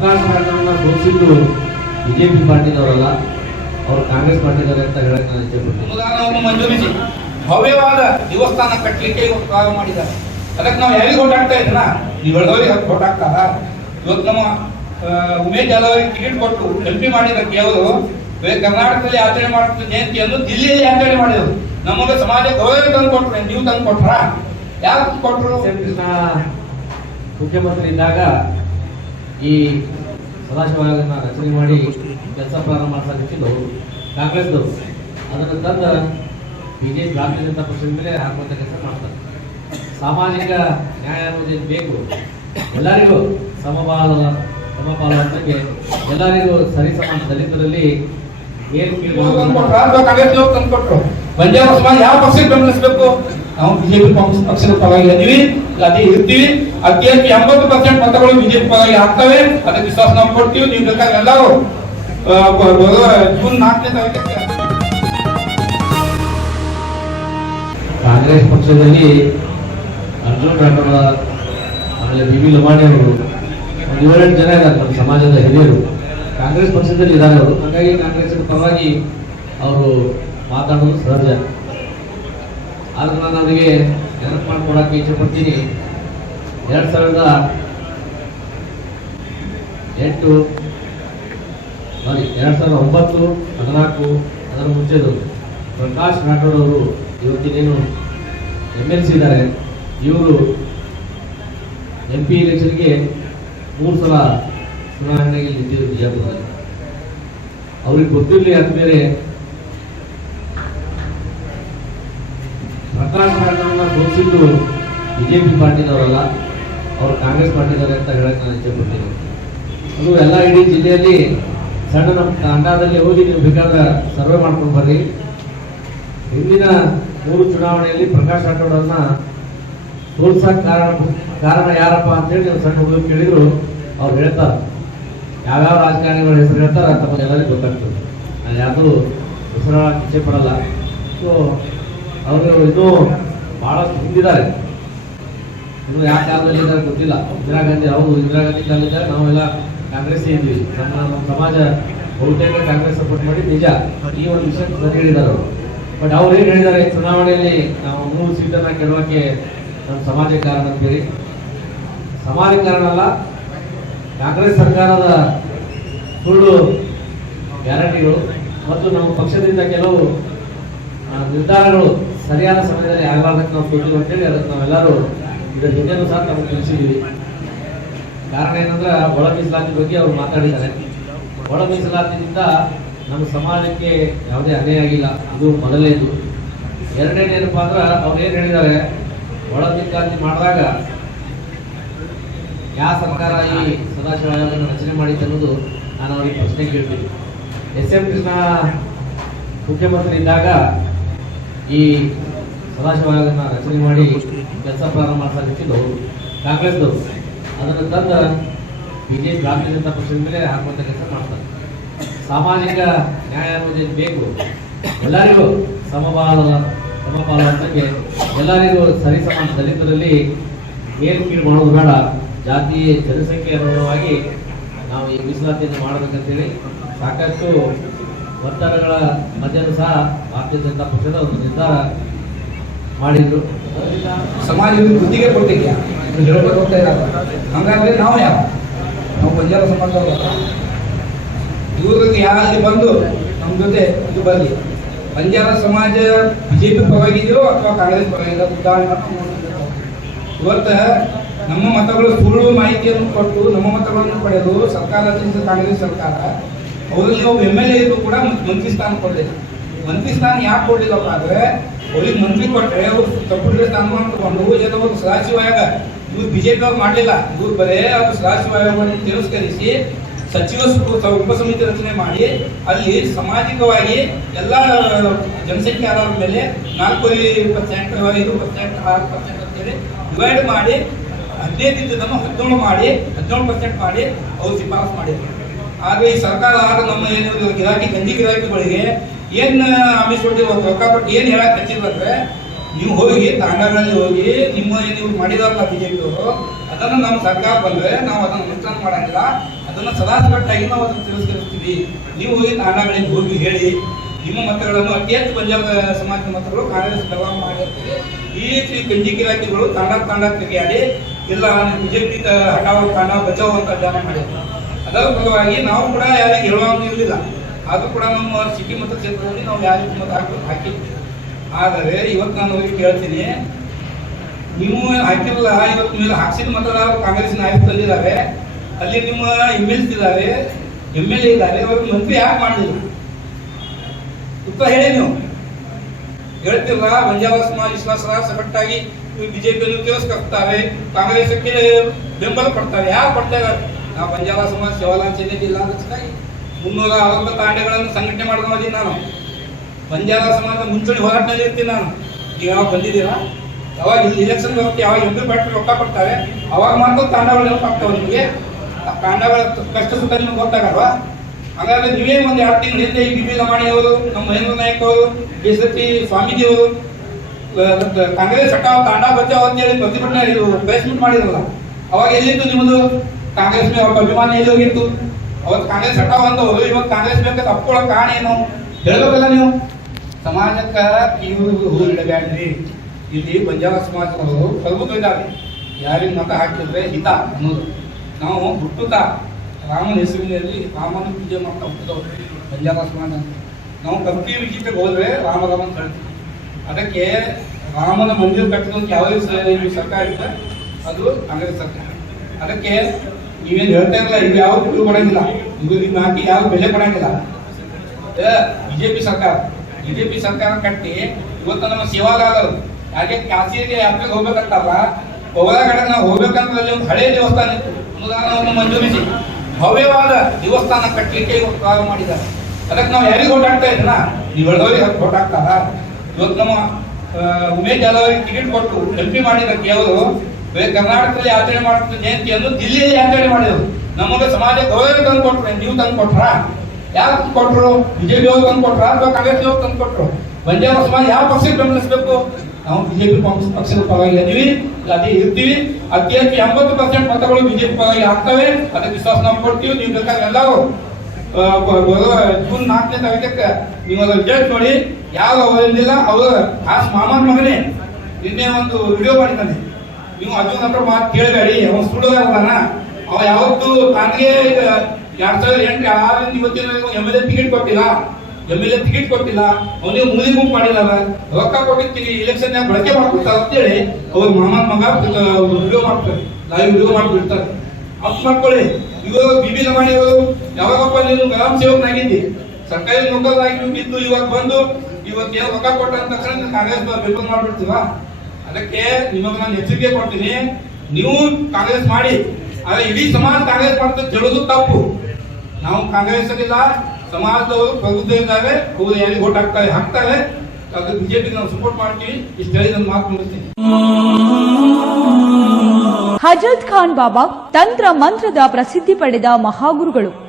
Prakash ಸೋಲಿಸಿದ್ದು BJP ಪಾರ್ಟಿದವರಲ್ಲ ಅವರು ಕಾಂಗ್ರೆಸ್ ಪಾರ್ಟಿದವರು ಅಂತ ಹೇಳಕ್ ನಾನು ಇಷ್ಟಪಡ್ತೀನಿ. ಪಡ್ತೀನಿ ಅನುದಾನವನ್ನು ಮಂಜೂರಿಸಿ. ಭವ್ಯವಾದ ದೇವಸ್ಥಾನ ಕಟ್ಟಲಿಕ್ಕೆ ಇವತ್ತು ಪ್ರಾರಂಭ ಮಾಡಿದ್ದಾರೆ. ಅದಕ್ಕೆ ನಾವು ಯಾರಿಗೆ ಓಟ್ ಹಾಕ್ತಾ ಇದ್ದೀನ ನೀವು ಬೆಳೆದವರಿಗೆ ಹತ್ತು ಓಟ್ ಹಾಕ್ತಾರ? ಇವತ್ತು ನಮ್ಮ ಉಮೇಶ್ ಜಾಧವ್ ಅವರಿಗೆ ಟಿಕೆಟ್ ಕೊಟ್ಟು ಎಂ ಪಿ ಮಾಡಿದ್ದಕ್ಕೆ ಅವರು ಕರ್ನಾಟಕದಲ್ಲಿ ಆಚರಣೆ ಮಾಡುತ್ತ ಜಯಂತಿಯನ್ನು ದಿಲ್ಲಿಯಲ್ಲಿ ಆಚರಣೆ ಮಾಡಿದರು. ನಮಗೆ ಸಮಾಜ ಗೌರವ ತಂದು ಕೊಟ್ರು ನೀವು ತಂದು ಕೊಟ್ರ? ಎಂ ಕೃಷ್ಣ ಮುಖ್ಯಮಂತ್ರಿ ಇದ್ದಾಗ ಈ ಸದಾಶಿವ ಆಯೋಗನ ರಚನೆ ಮಾಡಿ ಕೆಲಸ ಪ್ರಾರಂಭ ಮಾಡಿಸಿದ್ದು ಕಾಂಗ್ರೆಸ್ದವರು ಅದನ್ನು ತಂದ ಬಿಜೆಪಿ ಭಾರತೀಯ ಜನತಾ ಪಕ್ಷದ ಮೇಲೆ ಹಾಕುವಂಥ ಕೆಲಸ ಮಾಡ್ತಾರೆ. ಸಾಮಾಜಿಕ ನ್ಯಾಯ ಅನ್ನೋದೇನು ಬೇಕು? ಎಲ್ಲರಿಗೂ ಸಮಪಾಲ ಸಮಪಾಲು ಅಂದಂಗೆ ಎಲ್ಲರಿಗೂ ಸರಿಸಮಾನ ದಲಿತರಲ್ಲಿ ಏನು ಯಾವ ಪಕ್ಷಕ್ಕೆ ಬೆಂಬಲಿಸಬೇಕು? ನಾವು ಬಿಜೆಪಿ ಪಕ್ಷದ ಪರವಾಗಿ ಅದೀವಿ ಅದೇ ಇರ್ತೀವಿ ಅತಿ ಹೆಚ್ಚು ಎಂಬತ್ತು ಪರ್ಸೆಂಟ್ ಮತಗಳು ಬಿಜೆಪಿ ಪರವಾಗಿ ಆಗ್ತವೆ. ಅದಕ್ಕೆ ವಿಶ್ವಾಸ ನಾವು ಕೊಡ್ತೀವಿ. ನೀವು ಬೇಕಾದ್ರೆ ಎಲ್ಲರೂ ಜೂನ್ ನಾಲ್ಕನೇ ತಾರೀಕು ಕಾಂಗ್ರೆಸ್ ಪಕ್ಷದಲ್ಲಿ ಅರ್ಜುನ್ ರಾಠೋಡ ಆಮೇಲೆ ಬಿ ಬಿ ಲಮಾಣಿ ಅವರು, ಒಂದು ಏಳೆಂಟು ಜನ ಇದ್ದಾರೆ ನಮ್ಮ ಸಮಾಜದ ಹಿರಿಯರು. ಕಾಂಗ್ರೆಸ್ ಪಕ್ಷದಲ್ಲಿ ಇದ್ದಾರೆ ಅವರು. ಹಾಗಾಗಿ ಕಾಂಗ್ರೆಸ್ ಪರವಾಗಿ ಅವರು ಮಾತಾಡೋದು ಸಹಜ. ಆದ್ರೆ ನಾನು ಅವರಿಗೆ ನೆನಪು ಮಾಡ್ಕೊಡಕ್ಕೆ ಇಚ್ಛೆ ಪಡ್ತೀನಿ ಎರಡ್ ಸಾವಿರದ ಎಂಟು ಸಾರಿ ಎರಡ್ ಸಾವಿರದ ಒಂಬತ್ತು, ಹದಿನಾಲ್ಕು, ಅದರ ಮುಂಚೆದು ಪ್ರಕಾಶ್ ರಾಠೋಡ್ ಅವರು ಇವತ್ತಿನೇನು ಎಂ ಎಲ್ ಸಿ ಇದ್ದಾರೆ. ಇವರು ಎಂ ಪಿ ಎಲೆಕ್ಷನ್ಗೆ ಮೂರು ಸಲ ಚುನಾವಣೆಗೆ ನಿಂತಿದ್ದರು ಬಿಜಾಪುರದಲ್ಲಿ ಅವ್ರಿಗೆ ಗೊತ್ತಿರಲಿ ಆದ್ಮೇಲೆ ತೋರಿಸಿದ್ದು ಬಿ ಬಿಜೆಪಿ ಪಾರ್ಟಿದವರಲ್ಲ ಅವರು ಕಾಂಗ್ರೆಸ್ ಪಾರ್ಟಿನವರೇ ಅಂತ ಹೇಳಕ್ ನಾನು ಇಚ್ಛೆ ಪಡ್ತೀನಿ. ಅದು ಎಲ್ಲ ಇಡೀ ಜಿಲ್ಲೆಯಲ್ಲಿ ಸಣ್ಣ ನಮ್ಮ ತಂಡದಲ್ಲಿ ಹೋಗಿ ನೀವು ಬೇಕಾದ ಸರ್ವೆ ಮಾಡ್ಕೊಂಡು ಬರ್ರಿ. ಹಿಂದಿನ ಮೂರು ಚುನಾವಣೆಯಲ್ಲಿ ಪ್ರಕಾಶ್ ರಾಠೋಡನ್ನ ತೋರ್ಸಕ್ ಕಾರಣ ಕಾರಣ ಯಾರಪ್ಪ ಅಂತೇಳಿ ನೀವು ಸಣ್ಣ ಹುಡುಗರು ಕೇಳಿದ್ರು, ಅವ್ರು ಹೇಳ್ತಾರೆ. ಯಾವ್ಯಾವ ರಾಜಕಾರಣಿಗಳ ಹೆಸರು ಹೇಳ್ತಾರೆ ಅಂತ ಎಲ್ಲರಿಗೂ ಗೊತ್ತಾಗ್ತದೆ. ನಾನು ಯಾರು ಹೆಸರು ಇಚ್ಛೆ ಪಡಲ್ಲ. ಸೊ ಅವರು ಇದು ಬಹಳಷ್ಟು ಹಿಂದಿದ್ದಾರೆ ಇನ್ನು ಯಾವ ಕಾಲದಲ್ಲಿ ಇದ್ದಾರೆ ಗೊತ್ತಿಲ್ಲ. ಇಂದಿರಾ ಗಾಂಧಿ ಅವರು ಇಂದಿರಾ ಗಾಂಧಿ ನಾವೆಲ್ಲ ಕಾಂಗ್ರೆಸ್ ಇದ್ವಿ ನಮ್ಮ ನಮ್ಮ ಸಮಾಜ ಬಹುತೇಕ ಕಾಂಗ್ರೆಸ್ ಸಪೋರ್ಟ್ ಮಾಡಿ ನಿಜ ಈ ಒಂದು ವಿಷಯ ಹೇಳಿದ್ದಾರೆ ಅವರು. ಬಟ್ ಅವ್ರು ಏನು ಹೇಳಿದ್ದಾರೆ? ಚುನಾವಣೆಯಲ್ಲಿ ನಾವು ಮೂರು ಸೀಟನ್ನು ಗೆಲ್ಲೋಕೆ ನಮ್ಮ ಸಮಾಜ ಕಾರಣ ಅಂತೇಳಿ ಸಮಾಜ ಕಾರಣ ಅಲ್ಲ, ಕಾಂಗ್ರೆಸ್ ಸರ್ಕಾರದ ಸುಳ್ಳು ಗ್ಯಾರಂಟಿಗಳು ಮತ್ತು ನಮ್ಮ ಪಕ್ಷದಿಂದ ಕೆಲವು ನಿರ್ಧಾರಗಳು ಸರಿಯಾದ ಸಮಯದಲ್ಲಿ ಆಗಲಾರ್ದಕ್ಕೆ ನಾವು ಕೊಟ್ಟಿವಿ ಅಂತೇಳಿ ಅದಕ್ಕೆ ನಾವೆಲ್ಲರೂ ಇದರ ಜೊತೆನೂ ಸಹ ನಮಗೆ ತಿಳಿಸಿದ್ದೀವಿ. ಕಾರಣ ಏನಂದ್ರೆ ಒಳ ಮೀಸಲಾತಿ ಬಗ್ಗೆ ಅವರು ಮಾತಾಡಿದ್ದಾರೆ. ಒಳ ಮೀಸಲಾತಿಯಿಂದ ನಮ್ಮ ಸಮಾಜಕ್ಕೆ ಯಾವುದೇ ಅನ್ಯಾಯ ಆಗಿಲ್ಲ. ಅದು ಮೊದಲನೇದು ಎರಡನೇದೇನಪ್ಪ ಅಂದ್ರೆ ಅವ್ರು ಏನ್ ಹೇಳಿದ್ದಾರೆ? ಒಳ ಮೀಸಲಾತಿ ಮಾಡಿದಾಗ ಯಾವ ಸರ್ಕಾರ ಈ ಸದಾಶಿವ ರಚನೆ ಮಾಡಿತ್ತು ಅನ್ನೋದು ನಾನು ಅವರಿಗೆ ಪ್ರಶ್ನೆ ಕೇಳ್ತೀನಿ. ಎಸ್ ಎಂ ಕೃಷ್ಣ ಮುಖ್ಯಮಂತ್ರಿ ಇದ್ದಾಗ ಈ ಸದಾಶಿವ ಆಯೋಗನ ರಚನೆ ಮಾಡಿ ಕೆಲಸ ಪ್ರಾರಂಭ ಮಾಡ್ಸಕ್ಕಿದ್ದು ಕಾಂಗ್ರೆಸ್ದವರು ಅದನ್ನು ತಂದ ಬಿಜೆಪಿ ಭಾರತೀಯ ಜನತಾ ಪಕ್ಷದ ಮೇಲೆ ಹಾಕುವಂಥ ಕೆಲಸ ಮಾಡ್ತಾರೆ. ಸಾಮಾಜಿಕ ನ್ಯಾಯ ಅನ್ನೋದೇನು ಬೇಕು? ಎಲ್ಲರಿಗೂ ಸಮಪಾಲ ಸಮಬಾಲ ಅಂತಕ್ಕೆ ಎಲ್ಲರಿಗೂ ಸರಿಸಮಾನ ದಲಿತರಲ್ಲಿ ಏನು ಕೀಳು ಮಾಡೋದು ಬೇಡ. ಜಾತಿ ಜನಸಂಖ್ಯೆ ಅನುಗುಣವಾಗಿ ನಾವು ಈ ಮೀಸಲಾತಿಯನ್ನು ಮಾಡಬೇಕಂತೇಳಿ ಸಾಕಷ್ಟು ಒತ್ತಡಗಳ ಮಧ್ಯನೂ ಸಹ ಭಾರತೀಯ ಜನತಾ ಪಕ್ಷದ ಒಂದು ನಿರ್ಧಾರ ಮಾಡಿದ್ರು. ಸಮಾಜ ಬುದ್ಧಿಗೆ ಕೊಟ್ಟಿದ್ಯಾ? ಹೇಳ್ಬೇಕು ಹಂಗಾದ್ರೆ ನಾವು ಯಾವ ನಾವು ಬಂಜಾರ ಸಮಾಜದವ್ರಲ್ಲ ದೂರದಿಂದ ಯಾರಾದ್ರೂ ಬಂದು ನಮ್ಮ ಜೊತೆ ಇದು ಬರಲಿ ಬಂಜಾರ ಸಮಾಜ ಬಿಜೆಪಿ ಪರವಾಗಿದೆಯೋ ಅಥವಾ ಕಾಂಗ್ರೆಸ್ ಪರವಾಗಿದೆಯೋ ಉದಾಹರಣೆ ಇವತ್ತು ನಮ್ಮ ಮತಗಳು ಸುಳ್ಳು ಮಾಹಿತಿಯನ್ನು ಕೊಟ್ಟು ನಮ್ಮ ಮತಗಳನ್ನು ಪಡೆದು ಸರ್ಕಾರ ರಚಿಸಿದ ಕಾಂಗ್ರೆಸ್ ಸರ್ಕಾರ ಅವರಲ್ಲಿ ಒಬ್ಬ ಎಂ ಎಲ್ ಎ ಇದ್ರು ಕೂಡ ಮಂತ್ರಿ ಸ್ಥಾನ ಕೊಡಲಿಲ್ಲ. ಮಂತ್ರಿ ಸ್ಥಾನ ಯಾಕೆ ಕೊಡಲಿಲ್ಲಪ್ಪ ಅಂದ್ರೆ, ಅವ್ರಿಗೆ ಮಂತ್ರಿ ಕೊಟ್ಟರೆ ಅವ್ರು ತಪ್ಪು ಸ್ಥಾನಮಾನ ತಗೊಂಡು ಏನೋ ಒಂದು ಸದಾಶಿವ ಆಯೋಗ ಇವ್ರು ಬಿಜೆಪಿ ಅವ್ರು ಮಾಡಲಿಲ್ಲ. ಇವ್ರು ಬರೇ ಸದಾಶಿವ ಮಾಡಿ ತಿರಸ್ಕರಿಸಿ ಸಚಿವ ಉಪ ಸಮಿತಿ ರಚನೆ ಮಾಡಿ ಅಲ್ಲಿ ಸಾಮಾಜಿಕವಾಗಿ ಎಲ್ಲ ಜನಸಂಖ್ಯೆ ಆಧಾರದ ಮೇಲೆ ನಾಲ್ಕು ಪರ್ಸೆಂಟ್ ಐದು ಪರ್ಸೆಂಟ್ ಆರು ಪರ್ಸೆಂಟ್ ಅಂತೇಳಿ ಡಿವೈಡ್ ಮಾಡಿ ಹದಿನೈದು ಇದ್ದದನ್ನು ಹದಿನೇಳು ಮಾಡಿ, ಹದಿನೇಳು ಪರ್ಸೆಂಟ್ ಮಾಡಿ, ಅವ್ರು ಶಿಫಾರಸು ಮಾಡಿದ್ರು. ಆದ್ರೆ ಈ ಸರ್ಕಾರ ಆಟ ನಮ್ಮ ಏನು ಗಿರಾಕಿ ಗಂಜಿ ಗಿರಾಕಿಗಳಿಗೆ ಏನ್ ಆಮಿಷ ಕೊಟ್ಟು ರೊಕ್ಕ ಕೊಟ್ಟು ಏನ್ ಹೇಳಕ್ ಹಚ್ಚಿದ್ರೆ ನೀವು ಹೋಗಿ, ತಾಂಡಗಳಲ್ಲಿ ಹೋಗಿ, ನಿಮ್ಮ ಏನು ಇವ್ರು ಮಾಡಿದಾರಲ್ಲ ಬಿಜೆಪಿ ಅವರು ಅದನ್ನ ನಮ್ಮ ಸರ್ಕಾರ ಬಂದ್ರೆ ನಾವು ಅದನ್ನ ಅನುಷ್ಠಾನ ಮಾಡಂಗಿಲ್ಲ. ಅದನ್ನ ಸದಾಸಗಟ್ಟಾಗಿ ನಾವು ಅದನ್ನು ತಿರಸ್ಕರಿಸ್ತೀವಿ. ನೀವು ಹೋಗಿ ತಾಂಡಗಳಿಗೆ ಹೋಗಿ ಹೇಳಿ. ನಿಮ್ಮ ಮತಗಳನ್ನು ಅತಿ ಹೆಚ್ಚು ಪಂಜಾಬ್ ಸಮಾಜದ ಮತಗಳು ಕಾಂಗ್ರೆಸ್ ಬೆಲ್ಲ ಮಾಡಿರ್ತದೆ ಈ ರೀತಿ ಗಂಜಿ ಗಿರಾಕಿಗಳು ತಾಂಡ ತಾಂಡ ತೆಗೆಯಾಡಿ, ಇಲ್ಲ ಬಿಜೆಪಿ ಹಟಾವ್ ತಾಂಡ ಬಚಾವ್ ಅಂತ ಜಾರಿ ಮಾಡಿದ್ರು ಅದರ ಫಲವಾಗಿ ನಾವು ಕೂಡ ಯಾರಿಗೆ ಹೇಳುವಂತ ಇರಲಿಲ್ಲ ಅದು ಕೂಡ ನಮ್ಮ ಸಿಟಿ ಮತಕ್ಷೇತ್ರದಲ್ಲಿ ನಾವು ಯಾರಿಗೂ ಮತ ಹಾಕಿ ಹಾಕಿದ್ವಿ ಆದರೆ ಇವತ್ತು ನಾನು ಹೋಗಿ ಕೇಳ್ತೀನಿ. ನೀವು ಹಾಕಿರಲ್ಲ, ಇವತ್ತು ಮೇಲೆ ಹಾಕ್ಸಿದ ಮತದಾರರು ಕಾಂಗ್ರೆಸ್ ಆಯುಕ್ತಲ್ಲಿದ್ದಾರೆ ಅಲ್ಲಿ ನಿಮ್ಮ ಎಂ ಎಲ್ ಇದ್ದಾರೆ. ಎಂ ಎಲ್ ಎ ಇದ್ದಾರೆ. ಅವರು ಮಂತ್ರಿ ಯಾಕೆ ಮಾಡಲಿಲ್ಲ? ಉತ್ತರ ಹೇಳಿ ನೀವು. ಹೇಳ್ತಿಲ್ಲ ಬಂಜಾರ ಸಮಾಜ ವಿಶ್ವಾಸರ ಸಗಟ್ಟಾಗಿ ಬಿಜೆಪಿಯನ್ನು ತಿರಸ್ಕರಿಸ್ತಾರೆ ಕಾಂಗ್ರೆಸ್ಗೆ ಬೆಂಬಲ ಪಡ್ತಾರೆ ಯಾರು ಕೊಡ್ತಾರೆ ನಾವು ಪಂಜಾಬ ಸಮಾಜ ಶಿವಲಾಂಚನೆ ಜಿಲ್ಲಾ ರಚನೆಯಾಗಿ ಮುನ್ನೂರ ಅರವತ್ತು ತಾಂಡೆಗಳನ್ನು ಸಂಘಟನೆ ಮಾಡ್ಕೊಂಡಿದ್ದೀನಿ ನಾನು. ಪಂಜಾಬ ಸಮಾಜ ಮುಂಚೂಣಿ ಹೋರಾಟದಲ್ಲಿ ಇರ್ತೀನಿ ನಾನು. ನೀವು ಯಾವಾಗ ಬಂದಿದ್ದೀರಾ? ಯಾವಾಗ ಇಲ್ಲಿ ಇಲೆಕ್ಷನ್ ಬರುತ್ತೆ ಯಾವಾಗ ಎಂದು ಬ್ಯಾಟ್ರಿ ರೊಕ್ಕ ಕೊಡ್ತಾರೆ? ಅವಾಗ ಮಾತ್ರ ತಾಂಡಗಳು ಆಗ್ತಾವೆ ನಿಮಗೆ? ಆ ತಾಂಡಗಳ ಕಷ್ಟ ಸುಖ ನಿಮ್ಗೆ ಗೊತ್ತಾಗಲ್ವಾ? ಹಾಗಾದ್ರೆ ನೀವೇ ಒಂದು ಎರಡು ತಿಂಗಳ ಹಿಂದೆ ಈ ಬಿ ಲಮಾಣಿ ಅವರು, ನಮ್ಮ ಮಹೇಂದ್ರ ನಾಯಕ್ ಅವರು ಎಸ್ ಪಿ ಸ್ವಾಮೀಜಿ ಅವರು ಕಾಂಗ್ರೆಸ್ ಸರ್ಕಾರ ತಾಂಡ ಬಚಾವ್ ಅಂತ ಹೇಳಿ ಪ್ರತಿಭಟನೆ ಇದು ಬೇಸ್ಮೆಂಟ್ ಮಾಡಿದ್ರಲ್ಲ, ಅವಾಗ ಎಲ್ಲಿತ್ತು ನಿಮ್ಮದು? ಕಾಂಗ್ರೆಸ್ ಅಭಿಮಾನ ಎಲ್ಲಿ ಹೋಗಿತ್ತು ಅವತ್ತು ಕಾಂಗ್ರೆಸ್ ಹಟಾವ್ ಅಂತವ್ರು ಇವಾಗ ಕಾಂಗ್ರೆಸ್ ಬೇಕಾದ ತಪ್ಕೊಳ್ಳೋ ಕಾರಣ ಏನು? ಹೇಳ್ಬೇಕಲ್ಲ ನೀವು? ಸಮಾಜಕ್ಕೆ ಇವರು ಹೂವು ಇಡಬೇಡ್ರಿ. ಇಲ್ಲಿ ಬಂಜಾರ ಸಮಾಜದವರು ಸ್ವಲ್ಪ ಯಾರಿಗ ಮತ ಹಾಕಿದ್ರೆ ಹಿತ ಅನ್ನೋದು. ನಾವು ಹುಟ್ಟುತ್ತಾ ರಾಮನ ಹೆಸರಿನಲ್ಲಿ ರಾಮನ ಪೂಜೆ ಮಾಡ್ತಾ ಹುಟ್ಟಿದವರು ಬಂಜಾರ ಸಮಾಜ. ನಾವು ಕಂಪಿ ವಿಜಿಟಿಗೆ ಹೋದ್ರೆ ರಾಮ ರಾಮ ಅಂತ ಹೇಳ್ತೀವಿ. ಅದಕ್ಕೆ ರಾಮನ ಮಂದಿರ ಕಟ್ಟಿದಂತ ಯಾವ ಸರ್ಕಾರ ಇದೆ ಅದು ಕಾಂಗ್ರೆಸ್ ಸರ್ಕಾರ. ಅದಕ್ಕೆ ನೀವೇನು ಹೇಳ್ತಾ ಇರಲ್ಲ ಇವು ಯಾವ ದುಡ್ಡು ಕೊಡಂಗಿಲ್ಲ. ಇದು ನಿಮ್ಮ ಹಾಕಿ ಯಾವ ಬೆಲೆ ಕೊಡಂಗಿಲ್ಲ. ಬಿಜೆಪಿ ಸರ್ಕಾರ. ಬಿಜೆಪಿ ಸರ್ಕಾರ ಕಟ್ಟಿ ಇವತ್ತು ನಮ್ಮ ಸೇವಾದಾರರು ಹಾಗೆ ಕಾಶಿಗೆ ಯಾತ್ರೆಗೆ ಹೋಗ್ಬೇಕಂತಲ್ಲ ಹೋಗದ ಕಡೆ ನಾವು ಹೋಗ್ಬೇಕಂದ್ರೆ ಅಲ್ಲಿ ಒಂದು ಹಳೆಯ ದೇವಸ್ಥಾನ ಇತ್ತು. ಅನುದಾನವನ್ನು ಮಂಜೂರಿಸಿ. ಭವ್ಯವಾದ ದೇವಸ್ಥಾನ ಕಟ್ಟಲಿಕ್ಕೆ ಇವತ್ತು ಪ್ರಾರಂಭ ಮಾಡಿದ್ದಾರೆ. ಅದಕ್ಕೆ ನಾವು ಯಾರಿಗೆ ಓಟ್ ಹಾಕ್ತಾ ಇದ್ದೀನ ನೀವು ಹೇಳೋರಿಗೆ ಓಟ್ ಹಾಕ್ತಾರ ಇವತ್ತು ನಮ್ಮ ಉಮೇಶ್ ಅವರಿಗೆ ಟಿಕೆಟ್ ಕೊಟ್ಟು ಎಂ ಪಿ ಮಾಡಿದ್ದಕ್ಕೆ ಅವರು ಕರ್ನಾಟಕದಲ್ಲಿ ಆಚರಣೆ ಮಾಡ್ತಿದ್ದ ಜಯಂತಿಯನ್ನು ದಿಲ್ಲಿಯಲ್ಲಿ ಆಚರಣೆ ಮಾಡಿದ್ರು. ನಮಗೆ ಸಮಾಜ ಗೌರವ ತಂದು ಕೊಟ್ರೆ, ನೀವು ತಂದು ಕೊಟ್ರ? ಯಾರು ಕೊಟ್ರು? ಬಿಜೆಪಿ ಅವ್ರು ತಂದು ಕೊಟ್ರ? ಅಥವಾ ಕಾಂಗ್ರೆಸ್ ಅವ್ರು ತಂದು ಕೊಟ್ರು? ಬಂಜಾರ ಸಮಾಜ ಯಾವ ಪಕ್ಷಕ್ಕೆ ಬೆಂಬಲಿಸಬೇಕು? ನಾವು ಬಿಜೆಪಿ ಪಕ್ಷದ ಪರವಾಗಿ ಇದೀವಿ ಅದೇ ಇರ್ತೀವಿ. ಅತಿ ಹೆಚ್ಚು ಎಂಬತ್ತು ಪರ್ಸೆಂಟ್ ಮತಗಳು ಬಿಜೆಪಿ ಪರವಾಗಿ ಆಗ್ತವೆ. ಅದಕ್ಕೆ ವಿಶ್ವಾಸ ನಾವು ಕೊಡ್ತೀವಿ. ನೀವು ಬೇಕಾದ್ರೆ ಎಲ್ಲರೂ ಜೂನ್ ನಾಲ್ಕನೇ ತಾರೀಕಕ್ಕೆ ನೀವು ಅದರ ರಿಸಲ್ಟ್ ನೋಡಿ. ಯಾವ ಅವರಿಲ್ಲ ಅವರು ಆ ಮಾಮನ್ ಮಗನೇ. ನಿನ್ನೆ ಒಂದು ವಿಡಿಯೋ ಮಾಡಿದ್ದಾನೆ. ನೀವು ಅರ್ಜುನ್ ಹತ್ರ ಮಾತು ಕೇಳಬೇಡಿ, ಅವನು ಸುಳ್ಳದಾನ ಅವ ಯಾವತ್ತು ತನಗೆ ಎರಡ್ ಸಾವಿರದ ಎಂಟು ಆರಿಂದ ಇವತ್ತಿನ ಎಂ ಎಲ್ ಎ ಟಿಕೆಟ್ ಕೊಟ್ಟಿಲ್ಲ. ಎಂ ಎಲ್ ಎ ಟಿಕೆಟ್ ಕೊಟ್ಟಿಲ್ಲ. ಅವನಿಗೆ ಮೂಲಿ ಗುಂಪು ಮಾಡಿಲ್ಲ ರೊಕ್ಕ ಕೊಟ್ಟಿರ್ತೀವಿ ಇಲೆಕ್ಷನ್ ಬಳಕೆ ಮಾಡ್ಕೊಡ್ತಾರೆ ಅಂತೇಳಿ ಅವ್ರ ಮಾಮನ್ ಮಗ ವಿಡಿಯೋ ಮಾಡ್ತಾರೆ. ಲೈವ್ ವಿಡಿಯೋ ಮಾಡ್ಬಿಡ್ತಾರೆ. ಅಪ್ ಮಾಡ್ಕೊಳ್ಳಿ. ಇವಾಗ ಬಿಬಿ ಲಮಾಣಿ ಅವರು, ಯಾವಾಗಪ್ಪ ನೀನು ಗ್ರಾಮ ಸೇವಕನಾಗಿದ್ದಿ? ಸರ್ಕಾರಿ ನೌಕರರಾಗಿ ಬಿದ್ದು ಇವಾಗ ಬಂದು ಇವತ್ತು ಏನು ರೊಕ್ಕ ಕೊಟ್ಟ ತಕ್ಷಣ ಕಾಂಗ್ರೆಸ್ ಬೆಂಬಲ ಮಾಡ್ಬಿಡ್ತೀವಾ? ಅದಕ್ಕೆ ನಿಮಗೆ ನಾನು ಎಚ್ಚರಿಕೆ ಕೊಡ್ತೀನಿ. ನೀವು ಕಾಂಗ್ರೆಸ್ ಮಾಡಿ. ಆದ್ರೆ ಇಡೀ ಸಮಾಜ ಕಾಂಗ್ರೆಸ್ ಮಾಡ್ತದೆ ಹೇಳೋದು ತಪ್ಪು. ನಾವು ಕಾಂಗ್ರೆಸ್ ಇಲ್ಲ ಸಮಾಜದವರು ಪ್ರಬುದ್ಧ ಇದ್ದಾರೆ. ಅವರು ಯಾರಿಗೆ ಓಟ್ ಹಾಕ್ತಾರೆ ಹಾಕ್ತಾರೆ. ಅದು ಬಿಜೆಪಿ ನಾವು ಸಪೋರ್ಟ್ ಮಾಡ್ತೀವಿ. ಇಷ್ಟು ಹೇಳಿ ನನ್ನ ಮಾತು ಮುಗಿಸ್ತೀನಿ. ಹಜರತ್ ಖಾನ್ ಬಾಬಾ ತಂತ್ರ ಮಂತ್ರದ ಪ್ರಸಿದ್ಧಿ ಪಡೆದ ಮಹಾಗುರುಗಳು.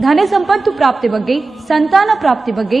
ಧನ ಸಂಪತ್ತು ಪ್ರಾಪ್ತಿ ಬಗ್ಗೆ ಸಂತಾನ ಪ್ರಾಪ್ತಿ ಬಗ್ಗೆ